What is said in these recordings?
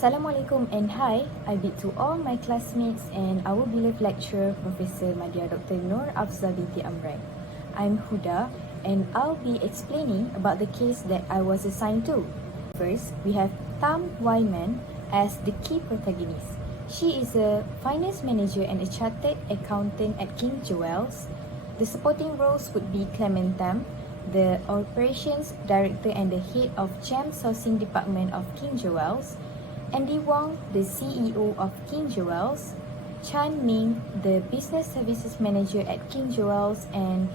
Assalamualaikum and hi, I bid to all my classmates and our beloved lecturer, Professor Madya Dr. Nur Afza binti Amran. I'm Huda and I'll be explaining about the case that I was assigned to. First, we have Tam Wyman as the key protagonist. She is a finance manager and a chartered accountant at KingJewels. The supporting roles would be Clement Tam, the operations director and the head of gem sourcing department of KingJewels, Andy Wong, the CEO of KingJewels, Chan Ming, the business services manager at KingJewels, and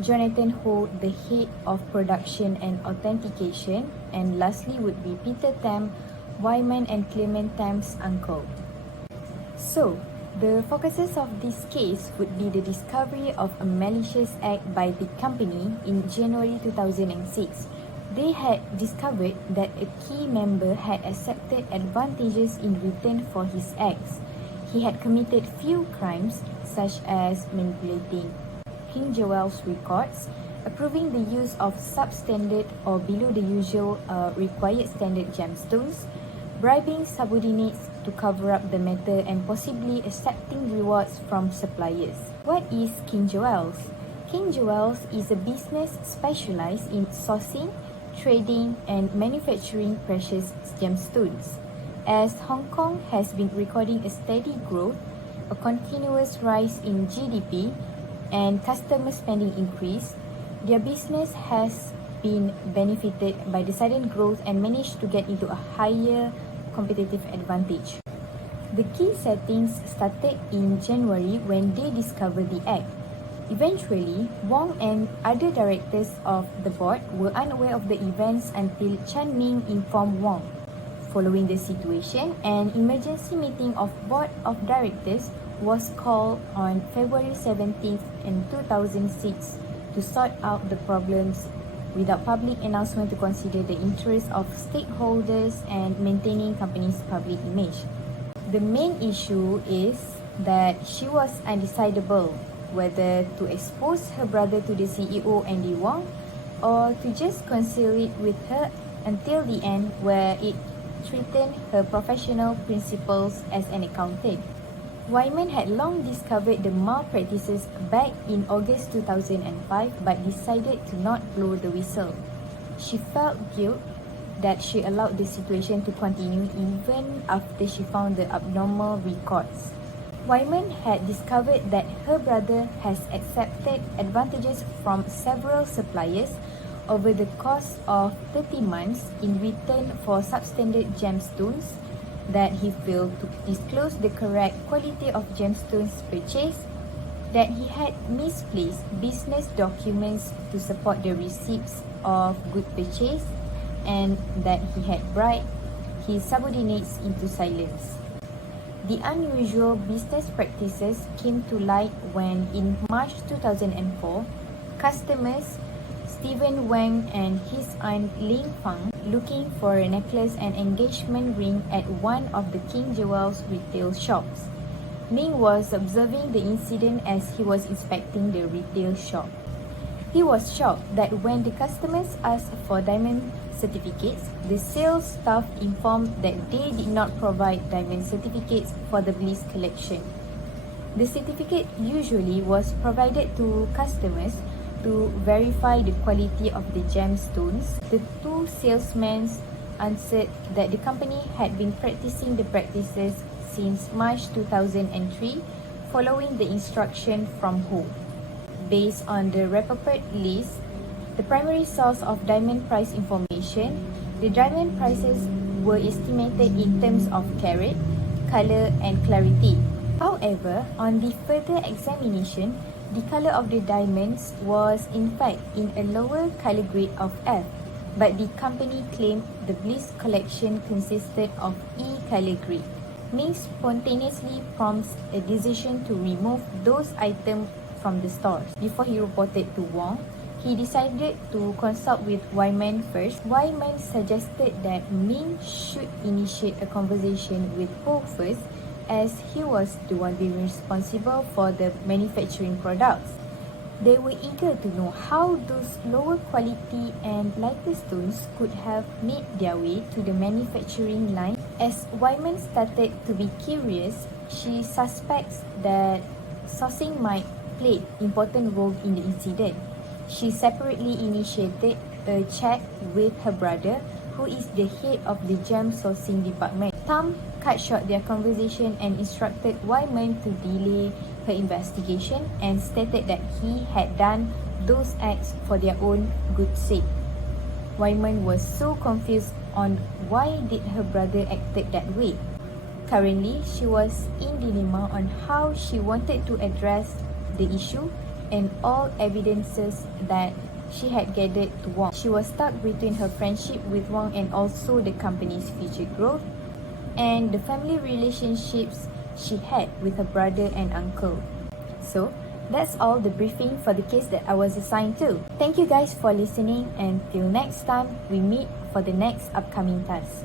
Jonathan Ho, the head of production and authentication, and lastly would be Peter Tam, Wyman and Clement Tam's uncle. So, the focuses of this case would be the discovery of a malicious act by the company in January 2006. They had discovered that a key member had accepted advantages in return for his acts. He had committed few crimes such as manipulating KingJewels records, approving the use of substandard or below the usual required standard gemstones, bribing subordinates to cover up the matter, and possibly accepting rewards from suppliers. What is KingJewels? KingJewels is a business specialized in sourcing, trading and manufacturing precious gemstones. As Hong Kong has been recording a steady growth, a continuous rise in GDP and customer spending increase, their business has been benefited by the sudden growth and managed to get into a higher competitive advantage. The key settings started in January when they discovered the act. Eventually, Wong and other directors of the board were unaware of the events until Chan Ming informed Wong. Following the situation, an emergency meeting of Board of Directors was called on February 17th in 2006 to sort out the problems without public announcement to consider the interests of stakeholders and maintaining company's public image. The main issue is that she was undecidable whether to expose her brother to the CEO Andy Wong or to just conceal it with her until the end, where it threatened her professional principles as an accountant. Wyman had long discovered the malpractices back in August 2005 but decided to not blow the whistle. She felt guilt that she allowed the situation to continue even after she found the abnormal records. Wyman had discovered that her brother has accepted advantages from several suppliers over the course of 30 months in return for substandard gemstones, that he failed to disclose the correct quality of gemstones purchased, that he had misplaced business documents to support the receipts of good purchase, and that he had bribed his subordinates into silence. The unusual business practices came to light when, in March 2004, customers Stephen Wang and his aunt Ling Fang looking for a necklace and engagement ring at one of the KingJewels retail shops. Ming was observing the incident as he was inspecting the retail shop. He was shocked that when the customers asked for diamond certificates, the sales staff informed that they did not provide diamond certificates for the Bliss collection. The certificate usually was provided to customers to verify the quality of the gemstones. The two salesmen answered that the company had been practicing the practices since March 2003 following the instruction from Ho. Based on the report list, the primary source of diamond price information, the diamond prices were estimated in terms of carat, color and clarity. However, on the further examination, the color of the diamonds was in fact in a lower color grade of F, but the company claimed the Bliss collection consisted of E color grade. Ming spontaneously prompts a decision to remove those items from the stores. Before he reported to Wong, he decided to consult with Wyman first. Wyman suggested that Ming should initiate a conversation with Ho first, as he was the one being responsible for the manufacturing products. They were eager to know how those lower quality and lighter stones could have made their way to the manufacturing line As Wyman started to be curious, she suspects that sourcing might play important role in the incident. She separately initiated a chat with her brother, who is the head of the gem sourcing department. Tom cut short their conversation and instructed Wyman to delay her investigation and stated that he had done those acts for their own good sake. Wyman was so confused on why did her brother acted that way. Currently, she was in dilemma on how she wanted to address the issue and all evidences that she had gathered to Wong. She was stuck between her friendship with Wong and also the company's future growth and the family relationships she had with her brother and uncle. So, that's all the briefing for the case that I was assigned to. Thank you guys for listening, and till next time we meet for the next upcoming task.